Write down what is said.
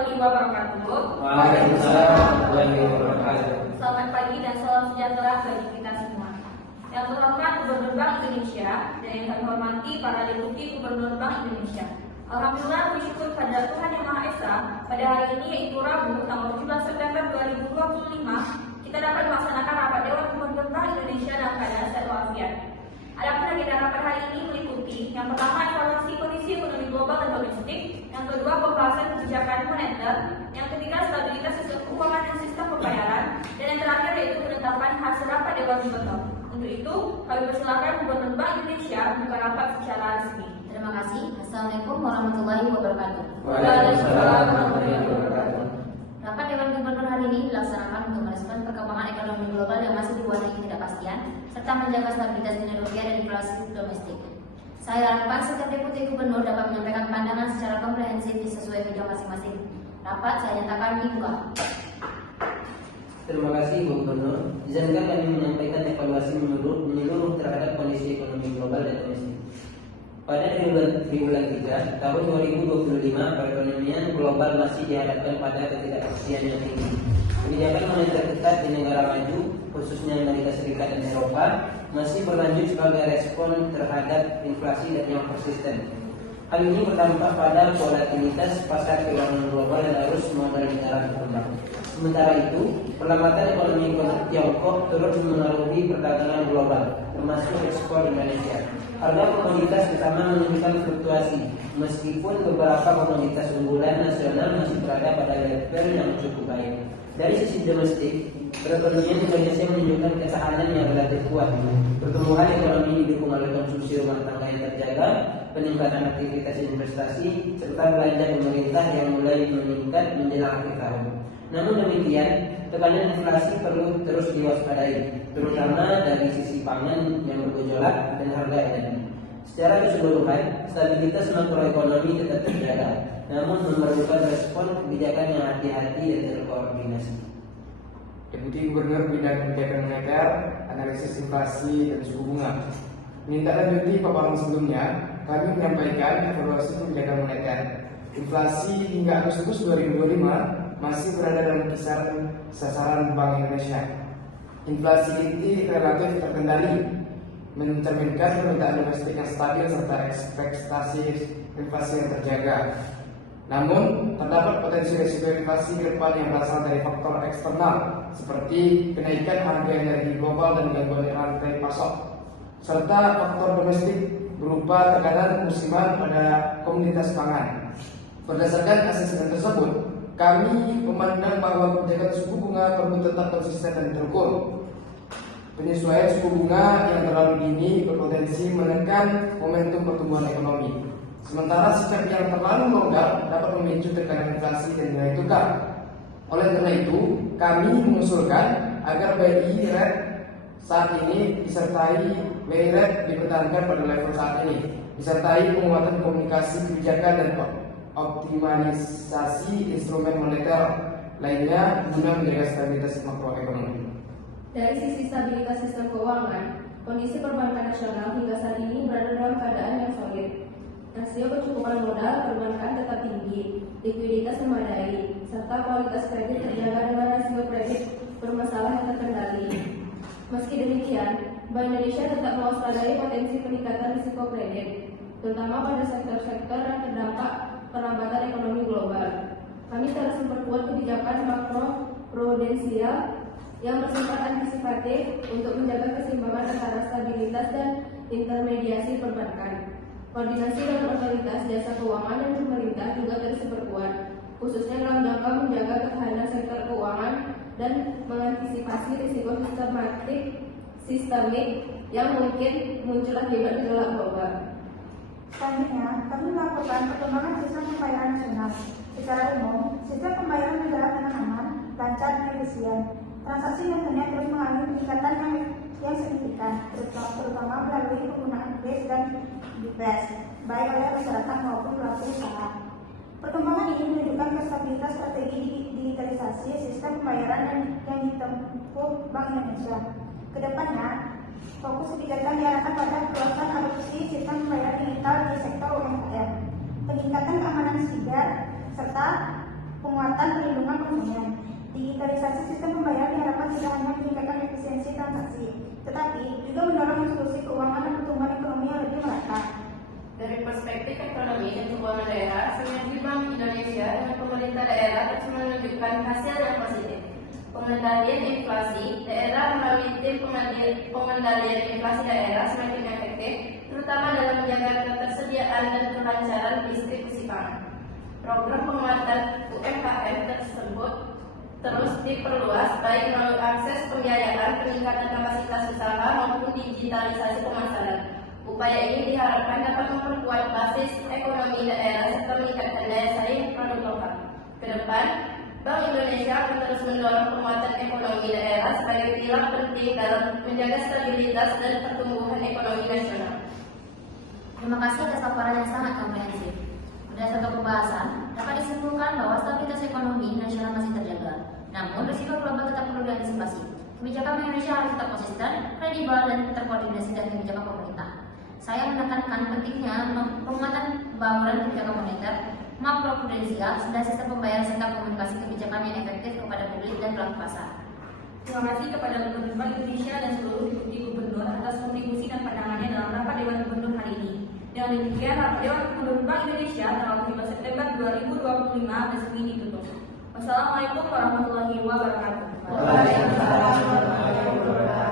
warahmatullahi wabarakatuh. Waalaikumsalam warahmatullahi wabarakatuh. Selamat pagi dan salam sejahtera bagi kita semua. Yang terhormat Gubernur Bank Indonesia dan yang kami hormati para deputi Gubernur Bank Indonesia. Alhamdulillah, bersyukur pada Tuhan Yang Maha Esa, pada hari ini yaitu Rabu tanggal 17 September 2025, kita dapat melaksanakan rapat Dewan Gubernur Bank Indonesia dalam keadaan sehat walafiat. Adapun agenda rapat hari ini meliputi yang pertama evaluasi kondisi ekonomi global dan domestik, yang kedua pembahasan kebijakan moneter, yang ketiga stabilitas sistem keuangan dan sistem pembayaran, dan yang terakhir yaitu penetapan hasil rapat Dewan Gubernur. Untuk itu, kami persilakan Gubernur Bank Indonesia membuka rapat secara resmi. Terima kasih. Assalamualaikum warahmatullahi wabarakatuh. Waalaikumsalam warahmatullahi wabarakatuh. Rapat Dewan Gubernur hari ini dilaksanakan untuk merespon perkembangan ekonomi global yang masih diwarnai ketidakpastian, serta menjaga stabilitas nilai rupiah dan inflasi domestik. Saya harapkan setiap deputi gubernur dapat menyampaikan pandangan secara komprehensif sesuai bidang masing-masing. Rapat saya nyatakan dibuka. Terima kasih Bu Gubernur. Izinkan kami menyampaikan evaluasi menyeluruh terhadap kondisi ekonomi global dan domestik. Pada triwulan 3 tahun 2025, perekonomian global masih dihadapkan pada ketidakpastian yang tinggi. Kebijakan moneter ketat di negara maju, khususnya Amerika Serikat dan Eropa, masih berlanjut sebagai respon terhadap inflasi dan yang persisten. Hal ini berdampak pada volatilitas pasar keuangan global dan arus modal negara berkembang. Sementara itu, perlambatan ekonomi Tiongkok turut mengaruhi perdagangan global, termasuk ekspor Indonesia. Harga komoditas utama menunjukkan fluktuasi, meskipun beberapa komoditas unggulan nasional masih berada pada level yang cukup baik. Dari sisi domestik, perekonomian Indonesia menunjukkan ketahanan yang relatif kuat. Pertumbuhan ekonomi didukung oleh konsumsi rumah tangga yang terjaga, peningkatan aktivitas investasi, serta belanja pemerintah yang mulai meningkat menjelang akhir tahun. Namun demikian, tekanan inflasi perlu terus diwaspadai, terutama dari sisi pangan yang bergejolak dan harga energi. Secara keseluruhan, stabilitas makroekonomi tetap terjaga, namun memerlukan respon kebijakan yang hati-hati dan terkoordinasi. Deputi Gubernur Bidang Kebijakan Moneter, Analisis Inflasi dan Suku Bunga. Menindaklanjuti paparan sebelumnya, kami menyampaikan evaluasi kebijakan moneter. Inflasi hingga Agustus 2025 masih berada dalam kisaran sasaran Bank Indonesia. Inflasi inti relatif terkendali, mencerminkan permintaan domestik yang stabil serta ekspektasi inflasi yang terjaga. Namun, terdapat potensi risiko inflasi ke depan yang berasal dari faktor eksternal seperti kenaikan harga energi global dan gangguan rantai pasok, serta faktor domestik berupa tekanan musiman pada komoditas pangan. Berdasarkan asesmen tersebut, kami memandang bahwa kebijakan suku bunga perlu tetap konsisten dan terukur. Penyesuaian suku bunga yang terlalu dini berpotensi menekan momentum pertumbuhan ekonomi. Sementara sikap yang terlalu longgar dapat memicu tekanan inflasi dan nilai tukar. Oleh karena itu, kami mengusulkan agar BI rate saat ini dipertahankan pada level saat ini, disertai penguatan komunikasi kebijakan dan optimalisasi instrumen moneter lainnya guna menjaga stabilitas makroekonomi. Dari sisi stabilitas sistem keuangan, kondisi perbankan nasional hingga saat ini berada dalam keadaan yang solid. Rasio kecukupan modal perbankan tetap tinggi, likuiditas memadai, serta kualitas kredit terjaga dengan rasio kredit bermasalah yang terkendali. Meski demikian, Bank Indonesia tetap mewaspadai potensi peningkatan risiko kredit, terutama pada sektor-sektor yang terdampak perlambatan ekonomi global. Kami terus memperkuat kebijakan makro-prudensial yang bersifat antisipatif untuk menjaga keseimbangan antara stabilitas dan intermediasi perbankan. Koordinasi dengan otoritas jasa keuangan dan pemerintah juga terus diperkuat, khususnya dalam jangka menjaga ketahanan sektor keuangan dan mengantisipasi risiko sistemik yang mungkin muncul akibat gejolak global. Selanjutnya, kami melakukan perkembangan sistem pembayaran nasional. Secara umum, sistem pembayaran berjalan dengan aman, lancar, dan efisien. Transaksi internet terus mengalami peningkatan yang signifikan, terutama melalui penggunaan kris dan BPS, baik oleh masyarakat maupun pelaku usaha. Perkembangan ini menunjukkan stabilitas strategi digitalisasi sistem pembayaran yang ditempuh Bank Indonesia. Kedepannya, fokus kebijakan diarahkan pada perluasan adopsi sistem pembayaran digital di sektor UMKM, peningkatan keamanan siber, serta penguatan perlindungan konsumen. Digitalisasi sistem pembayaran diharapkan tidak hanya meningkatkan efisiensi transaksi, tetapi juga mendorong inklusi keuangan dan pertumbuhan ekonomi yang lebih merata. Dari perspektif ekonomi dan keuangan daerah, sinergi Bank Indonesia dengan pemerintah daerah terus menunjukkan hasil yang positif. Pengendalian inflasi daerah melalui tim pengendalian inflasi daerah semakin efektif, terutama dalam menjaga ketersediaan dan kelancaran distribusi pangan. Program penguatan UMKM tersebut terus diperluas baik melalui akses pembiayaan, peningkatan kapasitas usaha maupun digitalisasi pemasaran. Upaya ini diharapkan dapat memperkuat basis ekonomi daerah serta meningkatkan daya saing produk lokal. Ke depan, Bank Indonesia akan terus mendorong penguatan ekonomi daerah sebagai pilar penting dalam menjaga stabilitas dan pertumbuhan ekonomi nasional. Terima kasih atas paparan yang sangat komprehensif. Berdasarkan pembahasan, dapat disimpulkan bahwa stabilitas ekonomi nasional masih terjaga. Namun, risiko global tetap perlu diantisipasi. Kebijakan Indonesia harus tetap konsisten, kredibel, dan terkoordinasi dengan kebijakan pemerintah. Saya menekankan pentingnya penguatan bauran kebijakan moneter, makroprudensial, dan sistem pembayaran serta komunikasi kebijakan yang efektif kepada publik dan pelaku pasar. Terima kasih kepada Gubernur Bank Indonesia dan seluruh deputi gubernur atas kontribusi dan pandangannya dalam rapat Dewan Gubernur hari ini. Dengan demikian, rapat Dewan Gubernur Bank Indonesia tanggal 5 September 2025 resmi ditutup. Wassalamualaikum warahmatullahi wabarakatuh. Waalaikumsalam warahmatullahi wabarakatuh.